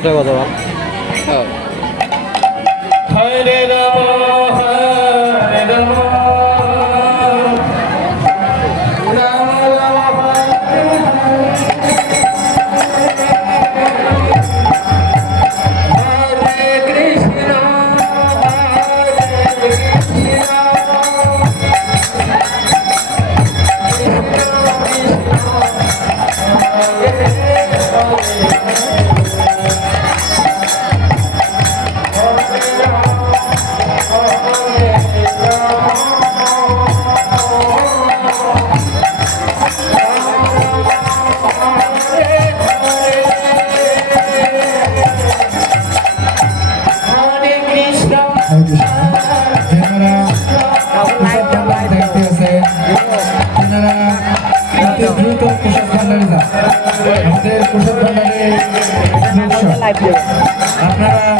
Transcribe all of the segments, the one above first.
একটা কথা বল। হরে রাম হরে রাম আপনারা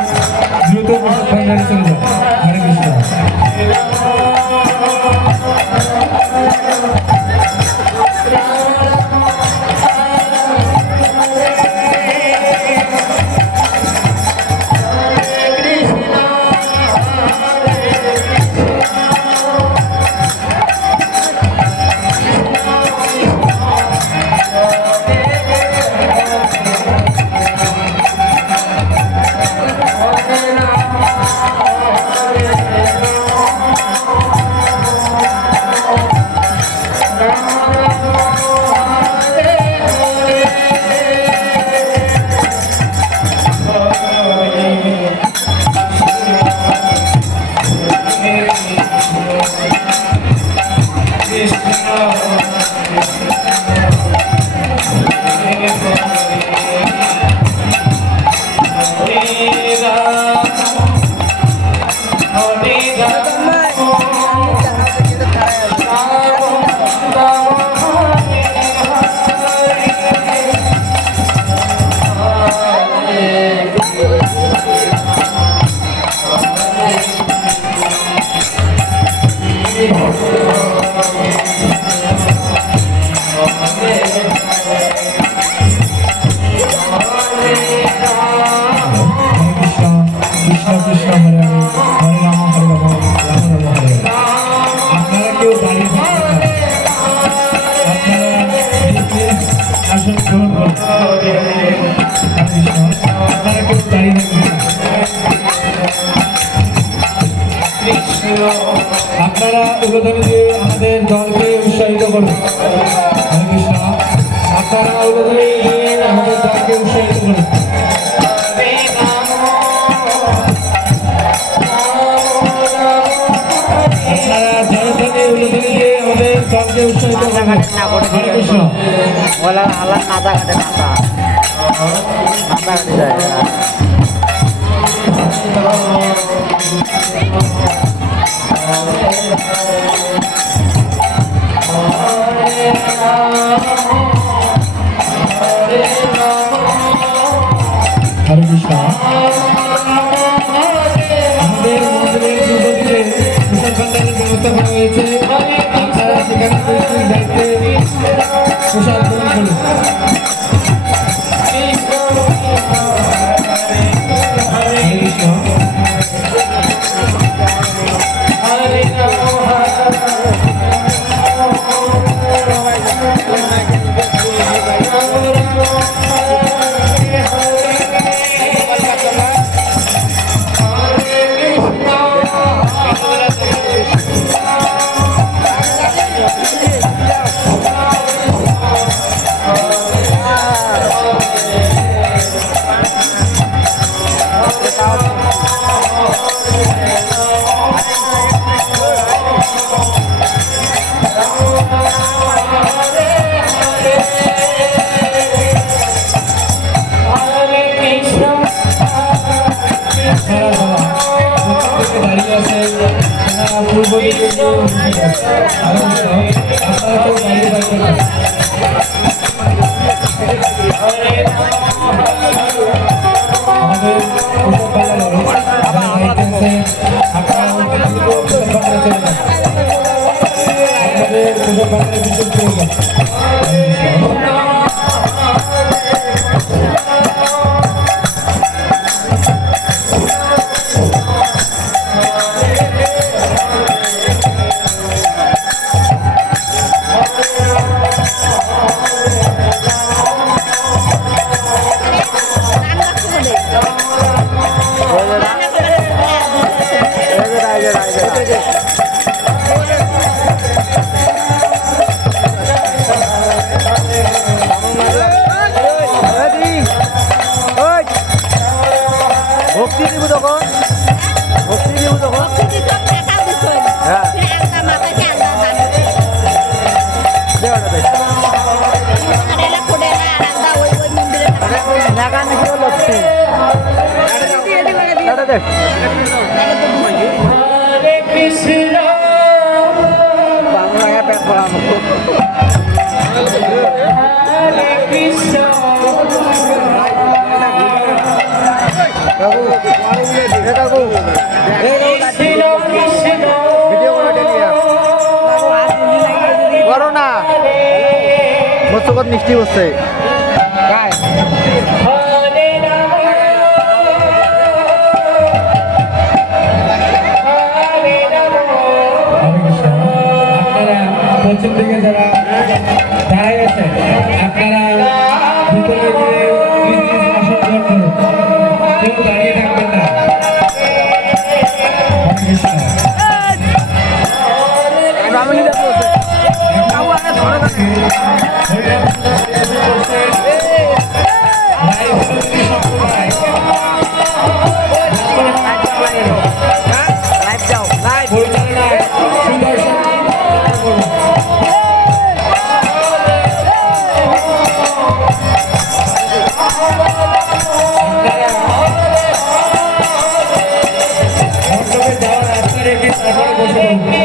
দ্রুত প্রসাদ ভান্ডারে চলে যান। হরে কৃষ্ণ। আপনারা উলুধ্বনি দিয়ে আমাদের দলকে উৎসাহিত করুন। হরে কৃষ্ণ। আপনারা উলুধ্বনি দিয়ে আমাদের দলকে উৎসাহিত করুন। আপনারা জনধ্বনি উলুধ্বনি দিয়ে আমাদের দলকে উৎসাহিত করুন। হরে কৃষ্ণ। বলা আল্লাহ নাদা কাটে নাদা কাটে যায়। হরে কৃষ্ণ। আমাদের মন্দিরের পূর্ব দিকে প্রসাদ ভান্ডারের ব্যবস্থা করা হয়েছে। আপনারা সেখানে পরিস্থিতির দায়িত্বে প্রসাদ গ্রহণ করুন। হরে কৃষ্ণ। পূর্ব দিকে আপনারা কেউ দাঁড়িয়ে থাকবেন না। আমাদের ভক্তি দিব তখন ভক্তি দিব তখন হ্যাঁ নাগা নাকি লক্ষ্মী দেখ হরে কৃষ্ণ বাংলা পেট পড়া হরে কৃষ্ণ করো না মস্তকত মিষ্টি বসছে গায় হরে রাম হরে রাম আপনারা পশ্চিম দিকে যারা দাঁড়ায় আছেন আপনারা ভিতরে গিয়ে আসন করতে কেউ দাঁড়িয়ে থাকবেন না ব্রাহ্মণী দাস বলছে লাইভ যাও লাইভ যাওয়ার রাস্তা রেখে তারপরে বসে